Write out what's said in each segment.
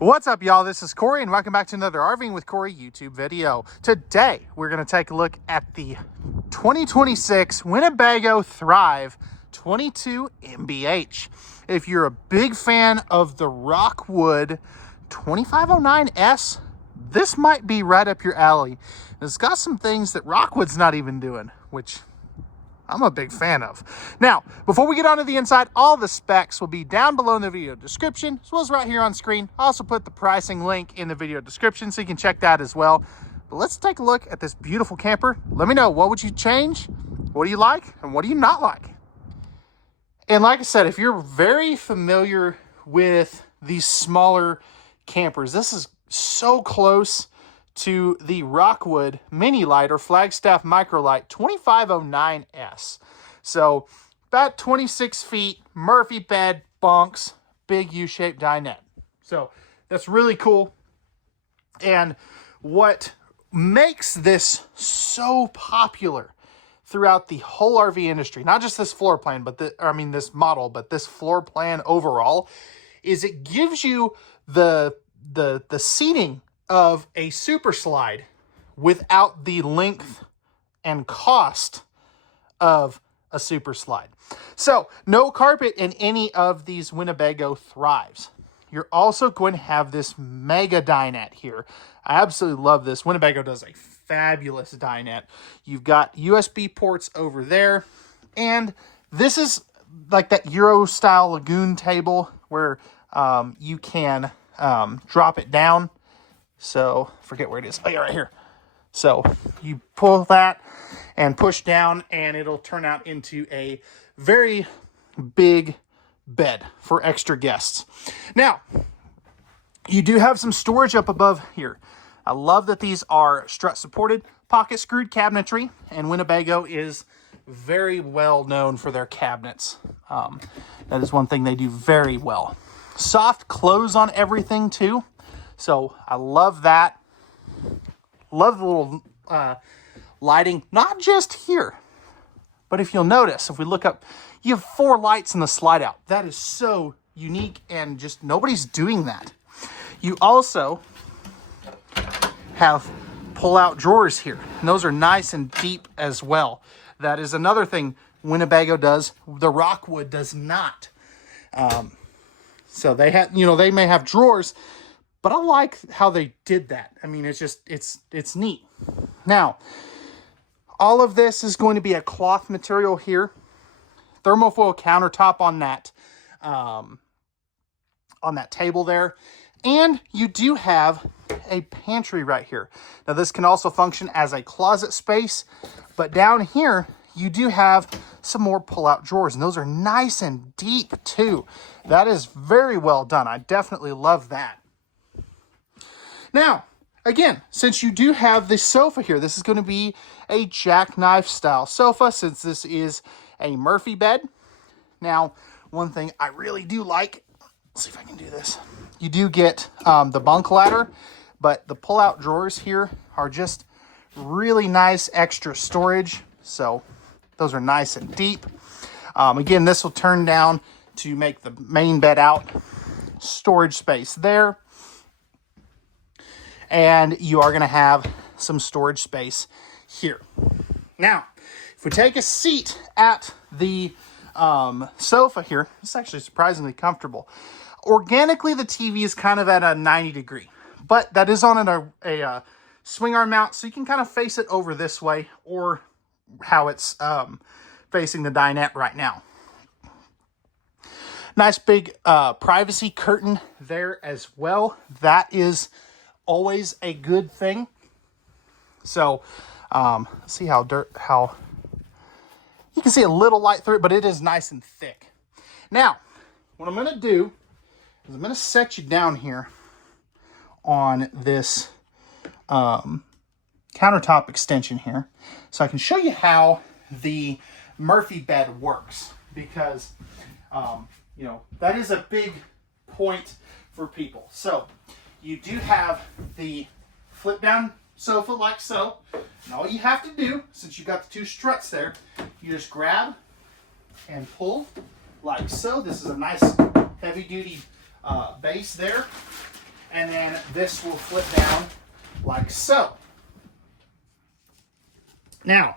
What's up, y'all? This is Corey, and welcome back to another RVing with Corey YouTube video. Today, we're going to take a look at the 2026 Winnebago Thrive 22 MBH. If you're a big fan of the Rockwood 2509S, this might be right up your alley. It's got some things that Rockwood's not even doing, which I'm a big fan of. Now, before we get on to the inside, all the specs will be down below in the video description, as well as right here on screen. I also put the pricing link in the video description, so you can check that as well. But let's take a look at this beautiful camper. Let me know, what would you change? What do you like? And what do you not like? And like I said, if you're very familiar with these smaller campers, this is so close to the Rockwood Mini Light or Flagstaff Micro Light 2509S. So about 26 feet, Murphy bed, bunks, big U-shaped dinette. So that's really cool. And what makes this so popular throughout the whole RV industry, not just this floor plan, but this model, but this floor plan overall, is it gives you the seating of a super slide without the length and cost of a super slide. So no carpet in any of these Winnebago Thrives. You're also going to have this mega dinette here. I absolutely love this. Winnebago does a fabulous dinette. You've got USB ports over there, and this is like that Euro style lagoon table where you can drop it down. So, forget where it is. Oh, yeah, right here. So, you pull that and push down, and it'll turn out into a very big bed for extra guests. Now, you do have some storage up above here. I love that these are strut supported, pocket screwed cabinetry, and Winnebago is very well known for their cabinets. That is one thing they do very well. Soft close on everything too. So I love that. Love the little lighting, not just here, but if you'll notice, if we look up, you have 4 lights in the slide out. That is so unique, and just nobody's doing that. You also have pull-out drawers here, and those are nice and deep as well. That is another thing Winnebago does. The Rockwood does not. So they have, they may have drawers, but I like how they did that. I mean, it's neat. Now, all of this is going to be a cloth material here. Thermofoil countertop on that table there. And you do have a pantry right here. Now, this can also function as a closet space, but down here, you do have some more pull-out drawers, and those are nice and deep too. That is very well done. I definitely love that. Now, again, since you do have this sofa here, this is going to be a jackknife style sofa since this is a Murphy bed. Now, one thing I really do like, let's see if I can do this. You do get the bunk ladder, but the pull-out drawers here are just really nice extra storage. So those are nice and deep. Again, this will turn down to make the main bed out. Storage space there. And you are going to have some storage space here. Now, if we take a seat at the sofa here, it's actually surprisingly comfortable. Organically, the TV is kind of at a 90 degree, but that is on a swing arm mount, so you can kind of face it over this way or how it's facing the dinette right now. Nice big privacy curtain there as well. That is always a good thing. So let's see how you can see a little light through it, but it is nice and thick. Now, what I'm going to do is I'm going to set you down here on this countertop extension here, so I can show you how the Murphy bed works, because that is a big point for people. So you do have the flip down sofa like so, and all you have to do, since you've got the 2 struts there, you just grab and pull like so. This is a nice heavy duty base there. And then this will flip down like so. Now,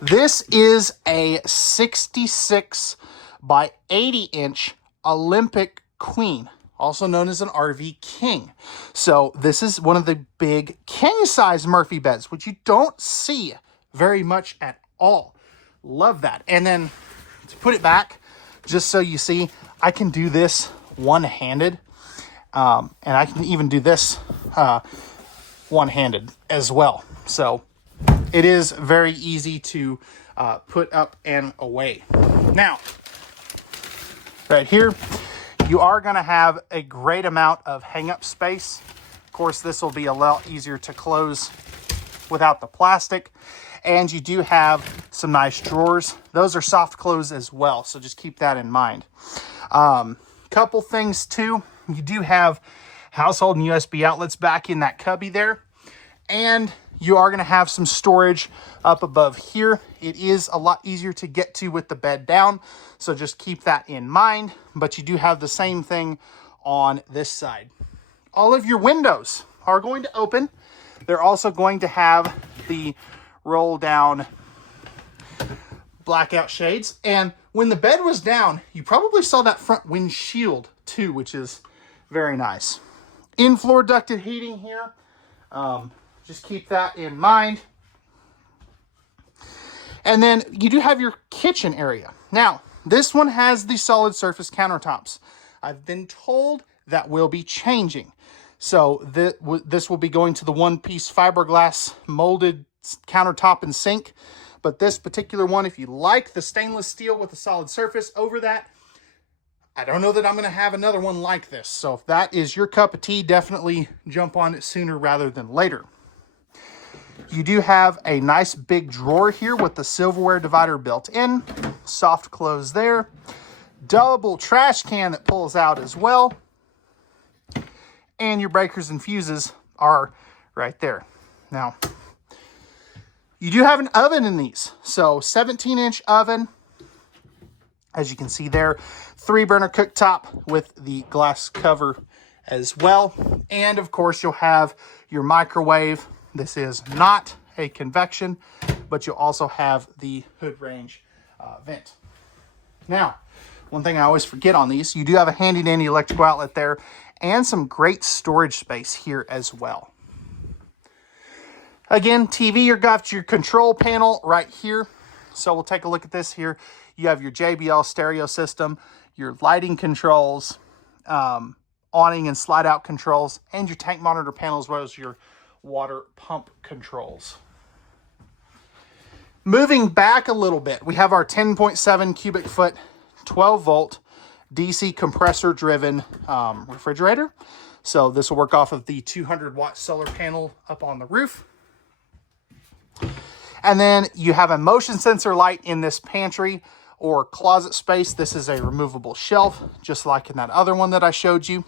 this is a 66 by 80 inch Olympic Queen, also known as an RV King. So this is one of the big king size Murphy beds, which you don't see very much at all. Love that. And then to put it back, just so you see, I can do this one-handed. And I can even do this one-handed as well. So it is very easy to put up and away. Now, right here, you are going to have a great amount of hang-up space. Of course, this will be a lot easier to close without the plastic. And you do have some nice drawers. Those are soft close as well, so just keep that in mind. Couple things too. You do have household and USB outlets back in that cubby there. And you are going to have some storage up above here. It is a lot easier to get to with the bed down, so just keep that in mind. But you do have the same thing on this side. All of your windows are going to open. They're also going to have the roll down blackout shades. And when the bed was down, you probably saw that front windshield too, which is very nice. In-floor ducted heating here. Just keep that in mind. And then you do have your kitchen area. Now, this one has the solid surface countertops. I've been told that will be changing. So this will be going to the one-piece fiberglass molded countertop and sink. But this particular one, if you like the stainless steel with the solid surface over that, I don't know that I'm going to have another one like this. So if that is your cup of tea, definitely jump on it sooner rather than later. You do have a nice big drawer here with the silverware divider built in. Soft close there. Double trash can that pulls out as well. And your breakers and fuses are right there. Now, you do have an oven in these. So 17-inch oven. As you can see there, 3-burner cooktop with the glass cover as well. And of course, you'll have your microwave. This is not a convection, but you'll also have the hood range vent. Now, one thing I always forget on these, you do have a handy dandy electrical outlet there and some great storage space here as well. Again, TV, you've got your control panel right here. So we'll take a look at this here. You have your JBL stereo system, your lighting controls, awning and slide out controls, and your tank monitor panel as well as your water pump controls. Moving back a little bit, we have our 10.7 cubic foot, 12 volt DC compressor driven refrigerator. So this will work off of the 200 watt solar panel up on the roof. And then you have a motion sensor light in this pantry or closet space. This is a removable shelf, just like in that other one that I showed you.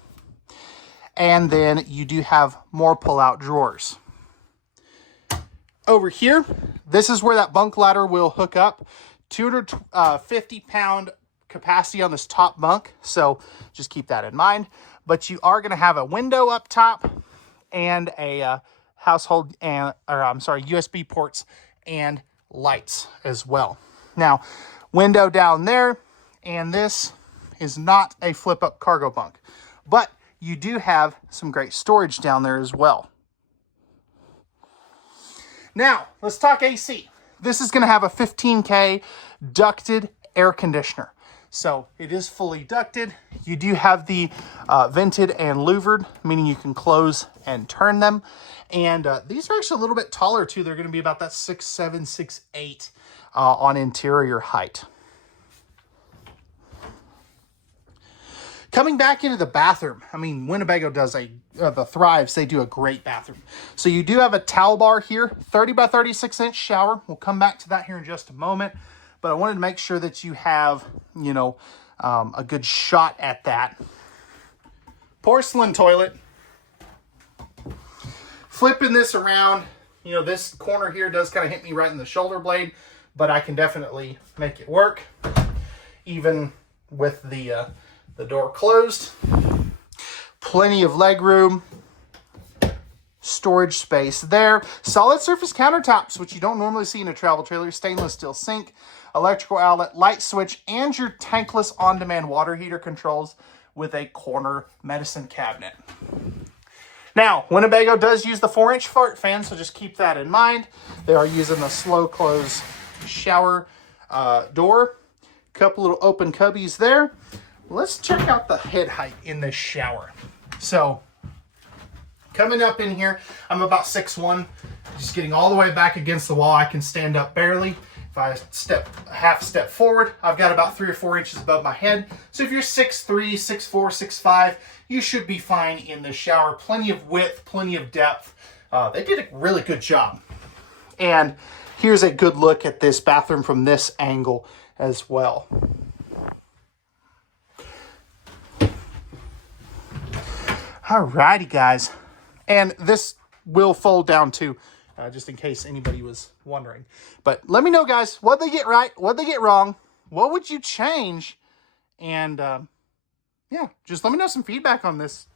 And then you do have more pull-out drawers. Over here, this is where that bunk ladder will hook up. 250-pound capacity on this top bunk, so just keep that in mind. But you are going to have a window up top and a USB ports and lights as well. Now, window down there, and this is not a flip-up cargo bunk, but you do have some great storage down there as well. Now, let's talk AC. This is going to have a 15K ducted air conditioner. So it is fully ducted. You do have the vented and louvered, meaning you can close and turn them. And these are actually a little bit taller too. They're going to be about that 6'7", 6'8" on interior height. Coming back into the bathroom, I mean, Winnebago does the Thrives, they do a great bathroom. So you do have a towel bar here, 30 by 36 inch shower. We'll come back to that here in just a moment. But I wanted to make sure that you have, a good shot at that. Porcelain toilet. Flipping this around, this corner here does kind of hit me right in the shoulder blade, but I can definitely make it work, even with the door closed. Plenty of leg room. Storage space there. Solid surface countertops, which you don't normally see in a travel trailer. Stainless steel sink, electrical outlet, light switch, and your tankless on-demand water heater controls with a corner medicine cabinet. Now, Winnebago does use the 4-inch fart fan, so just keep that in mind. They are using the slow close shower door. Couple little open cubbies there. Let's check out the head height in this shower. So, coming up in here, I'm about 6'1", just getting all the way back against the wall. I can stand up barely. If I half step forward, I've got about 3 or 4 inches above my head. So if you're 6'3", 6'4", 6'5", you should be fine in the shower. Plenty of width, plenty of depth. They did a really good job. And here's a good look at this bathroom from this angle as well. Alrighty, guys. And this will fold down too, just in case anybody was wondering. But let me know, guys, what they get right, what they get wrong, what would you change? And yeah, just let me know some feedback on this.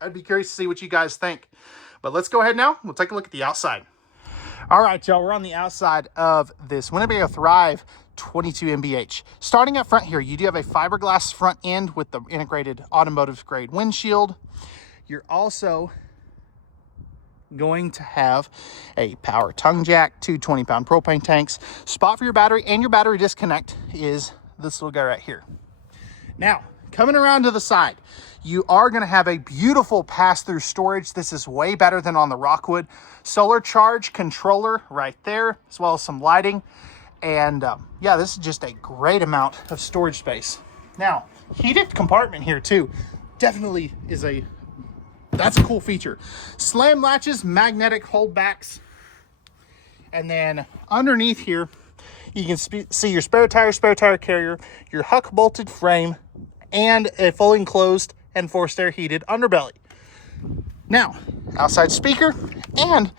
I'd be curious to see what you guys think. But let's go ahead now. We'll take a look at the outside. All right, y'all, we're on the outside of this Winnebago Thrive 22 MBH. Starting up front here, you do have a fiberglass front end with the integrated automotive grade windshield. You're also going to have a power tongue jack, 2 20-pound propane tanks. Spot for your battery, and your battery disconnect is this little guy right here. Now, coming around to the side, you are going to have a beautiful pass-through storage. This is way better than on the Rockwood. Solar charge controller right there, as well as some lighting. And yeah, this is just a great amount of storage space. Now, heated compartment here too. Definitely is that's a cool feature. Slam latches, magnetic holdbacks. And then underneath here, you can see your spare tire carrier, your Huck bolted frame, and a fully enclosed and forced air heated underbelly. Now, outside speaker, and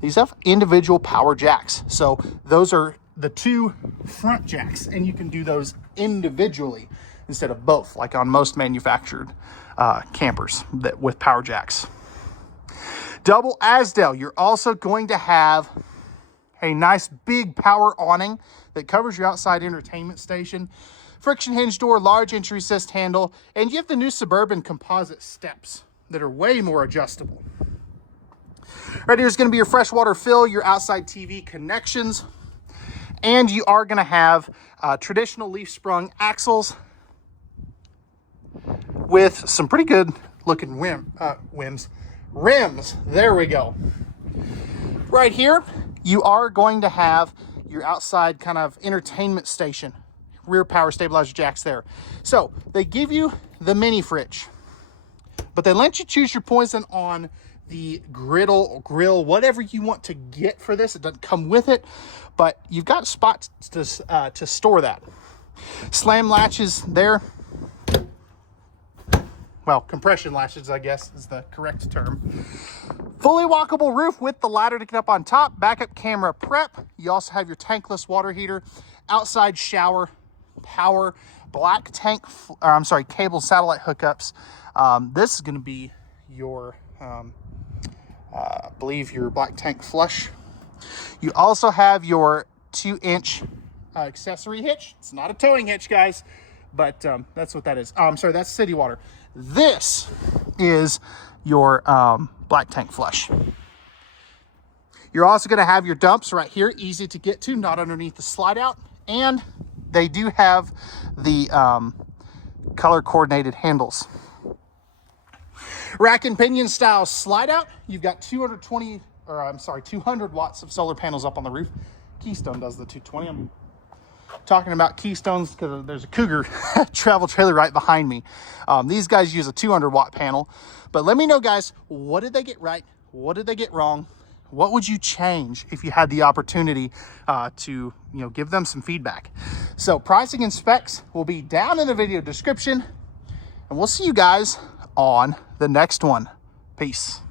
these have individual power jacks. So those are the 2 front jacks, and you can do those individually instead of both, like on most manufactured campers with power jacks. Double Asdale. You're also going to have a nice big power awning that covers your outside entertainment station. Friction hinge door, large entry assist handle, and you have the new Suburban composite steps that are way more adjustable. Right here is going to be your freshwater fill, your outside TV connections, and you are going to have traditional leaf sprung axles with some pretty good looking rims. There we go. Right here, you are going to have your outside kind of entertainment station, rear power stabilizer jacks there. So they give you the mini fridge, but they let you choose your poison on the grill, whatever you want to get for this. It doesn't come with it, but you've got spots to store that. Slam latches there. Well, compression latches, I guess, is the correct term. Fully walkable roof with the ladder to get up on top. Backup camera prep. You also have your tankless water heater. Outside shower, power, black tank, cable satellite hookups. This is going to be your, I believe, your black tank flush. You also have your 2-inch accessory hitch. It's not a towing hitch, guys, but that's what that is. That's city water. This is your black tank flush. You're also going to have your dumps right here, easy to get to, not underneath the slide out. And they do have the color coordinated handles. Rack and pinion style slide out. You've got 200 watts of solar panels up on the roof. Keystone does the 220. I'm talking about Keystones because there's a Cougar travel trailer right behind me. These guys use a 200 watt panel. But let me know, guys, what did they get right? What did they get wrong? What would you change if you had the opportunity to give them some feedback? So pricing and specs will be down in the video description, and we'll see you guys on the next one. Peace.